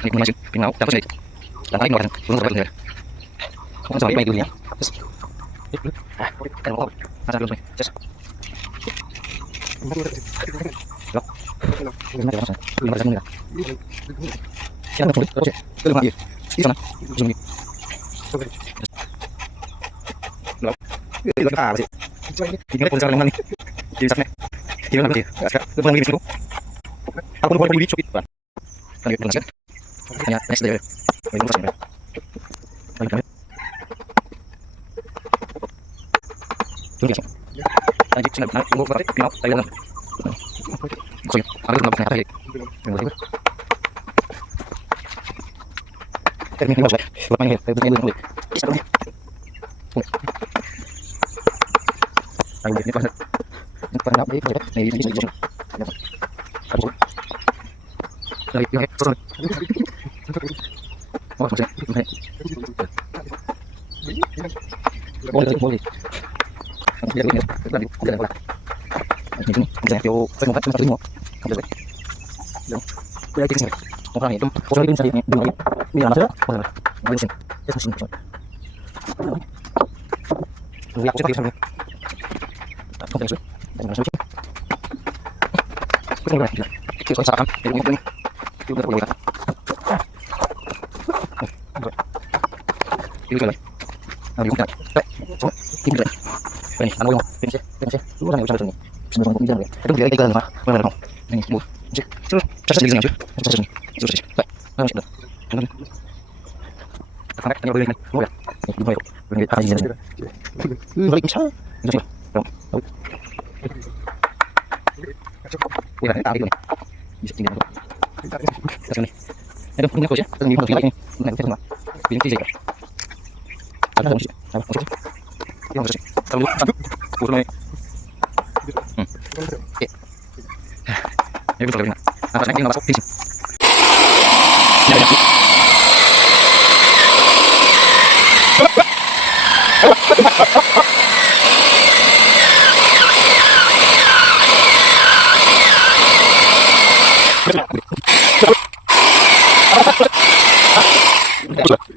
Ini masih pinau tapos ini. Lang ay mo kan bulong sa kung sa may dunya. Kan mo. Asa dulo. Yes. Lo. Ini na sa. Ini sa nila. Siya na tuloy. Oke. Tuloy ma. Isa na. Zoom ni. Lo. Ini lagi apa sih? Ini pun sa lang ni. Ini sa ne. Ini lang ni. Asa. Itu pun lagi aku boleh beli cokit pan. Kan gitu kan. Hanya next day. Ini masih ada. Lagi. Tunggu ya. Lanjut sudah nak tunggu berarti pinau Thailand. Oke, ada kenapa kenapa lagi? Tunggu. Termin ini sudah. Buat main ya, termin dulu. Bisa dulu. Ayo ini pas. Ini pernah apa ini? Ini bisa. Lagi yang terus. Oh, maksudnya. Boleh. Biar ini lagi udah bola. Ini misalnya yo saya mau cuma mau. Kamu boleh. Boleh kita sini. Orang itu, orang itu saya dulu. Ini anak saya. Boleh. Boleh sini. Ya sini. Lu ya kita sini. Oke, sudah. Dan masuk. Kita mulai. Kita sakan. Ini. Udah boleh. Ini kan. Nah, ini kan. Coba. Ini kan. Ini anu yang. Ini. Lu orang yang usah sini. Sebelum aku bilang ya. Itu dia kita mah. Mana kau? Ini bu. Terus saya sendiri aja. Saya sendiri. Terus. Baik. Nah, sudah. Ini. Kakak tanya boleh kan? Mau ya? Ini boleh. Ini hari ini. Balik bisa. Ini sih. Tahu. Ya, ini tadi nih. Bisa tinggal. Kasih nih. Ada punya coach ya? Ini harus lagi nih. Nah, kita semua. Pilih tiga. Ada musik. Apa musik? Yang musik. Tahu dulu. Udah nih. Oke. Ya betul betul. Apa saya masuk sini. Ya ya. Yes.